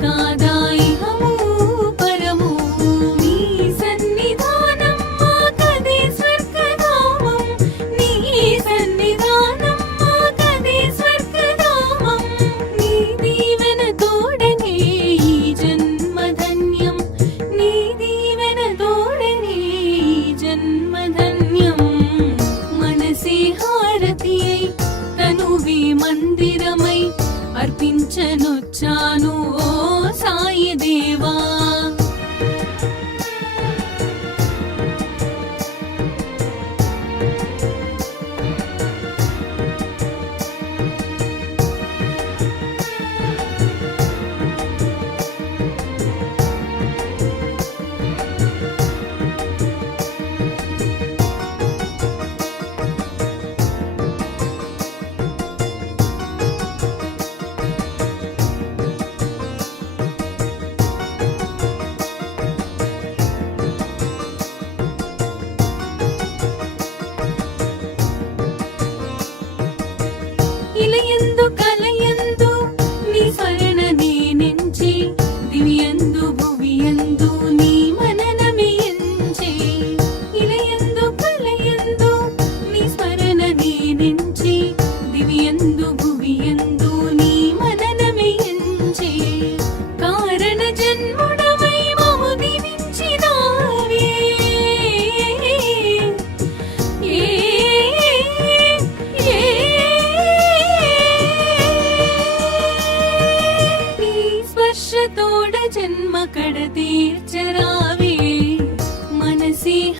కాదా ఇహము పరము నీ సన్నిధానం మాకదే స్వర్గధామం నీ సన్నిధానం మాకదే స్వర్గధామం నీ దీవెన తోడనే ఈ జన్మధన్యం నీ దీవెన తోడనే ఈ జన్మధన్యం మనసే హారతి అయి తనువే మందిరమై అర్పించనొచ్చాను ఓ సాయి దేవా ఇలయందు కలయందు నీ స్మరణ నేనెంచి దివ్యందు భువియందు నీ మననమే ఎంచే ఇలయందు కలయందు నీ స్మరణ నేనెంచి దివ్యందు భువియందు నీ మననమే ఎంచే కారణ జన్ముడవై మము దివించినావే స్పర్శతోడ జన్మ కడ తీర్చరావే మనసి